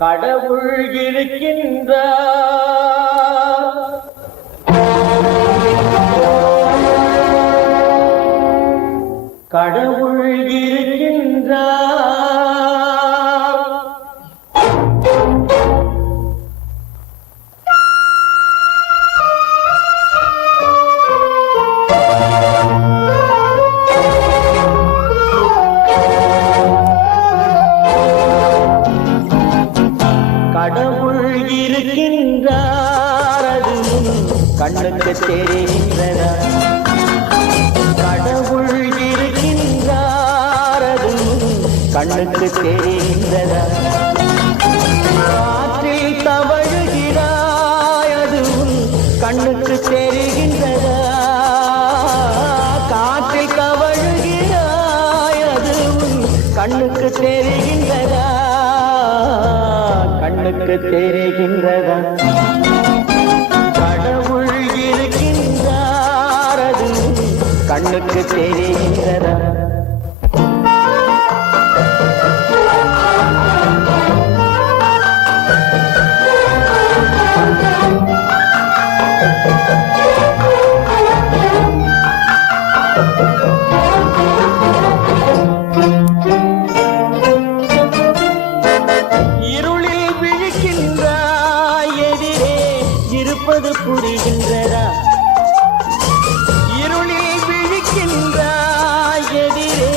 கடவுள் இருக்கின்றார். கடவுள் இருக்கின்றார். கடவுள் இருக்கின்றார், அது கண்ணுக்கு தெரிகின்றதா? கடவுள் இருக்கின்றார், அது கண்ணுக்கு தெரிகின்றதா? காற்றில் தவழுகிறாய், அது கண்ணுக்கு தெரிகின்றதா? காற்றில் தவழுகிறாய், அது கண்ணுக்கு தெரிகின்றதா? கண்ணுக்கு தெரிகின்றதா? கடவுள் இருக்கின்றார், அது கண்ணுக்கு தெரிகின்றதா? இருப்பது புரிகின்றதா? இருளில் விழிக்கின்றாய், எதிரே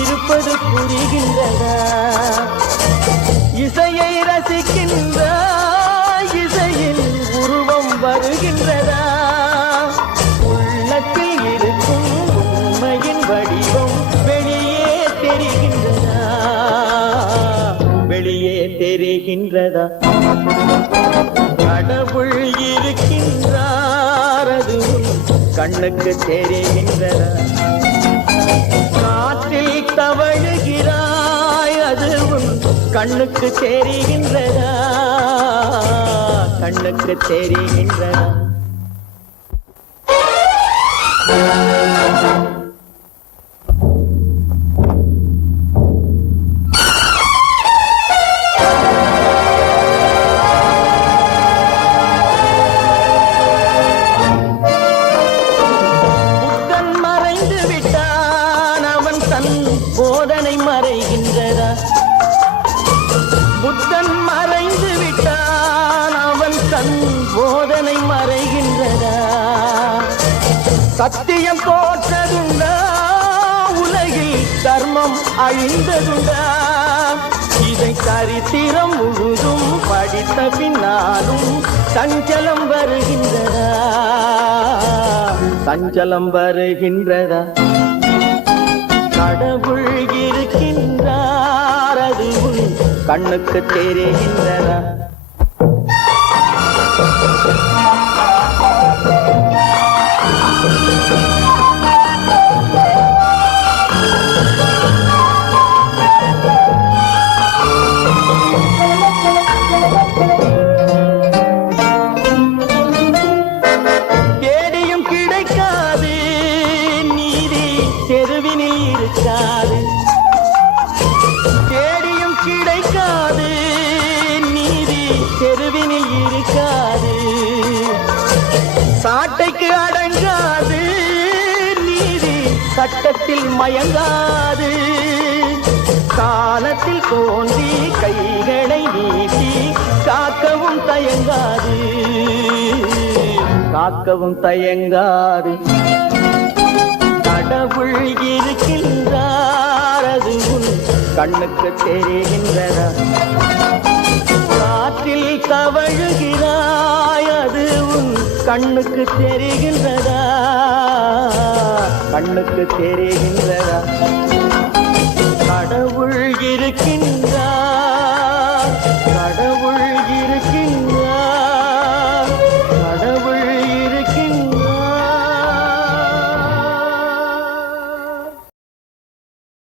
இருப்பது புரிகின்றதா? இசையை ரசிக்கின்றாய், இசையில் உருவம் வருகின்றதா? உள்ளத்தில் இருக்கும் உண்மையின் வடிவம் வெளியே தெரிகின்றதா? வெளியே தெரிகின்றதா? கடவுள் இருக்கின்றார், அது கண்ணுக்கு தெரிகின்றதா? காற்றில் தவழுகிறாய், அது கண்ணுக்கு தெரிகின்றதா? கண்ணுக்கு தெரிகின்றதா? போதனை மறைகின்றதா? புத்தன் மறைந்து விட்டான், அவன் தன் போதனை மறைகின்றதா? சத்தியம் தோற்றதுண்டா? உலகில் தர்மம் அழிந்ததுண்டா? இதை சரித்திரம் முழுதும் படித்த பின்னாலும் சஞ்சலம் வருகின்றதா? சஞ்சலம் வருகின்றதா? கடவுள் இருக்கின்றார், அது கண்ணுக்கு தெரிகின்றதா? தேடியும் கிடைக்காது நீதி, தெருவினில் இருக்காது. தேடியும் கிடைக்காது நீதி, தெருவினில் இருக்காது. சாட்டைக்கு அடங்காது நீதி, சட்டத்தில் மயங்காது. காலத்தில் தோன்றி கைகளை நீட்டி காக்கவும் தயங்காது. காக்கவும் தயங்காது. கடவுள் இருக்கின்றார், அது கண்ணுக்கு தெரிகின்றதா? காற்றில் தவழுகிறாய், அது கண்ணுக்கு தெரிகின்றதா? கண்ணுக்கு தெரிகின்றதா?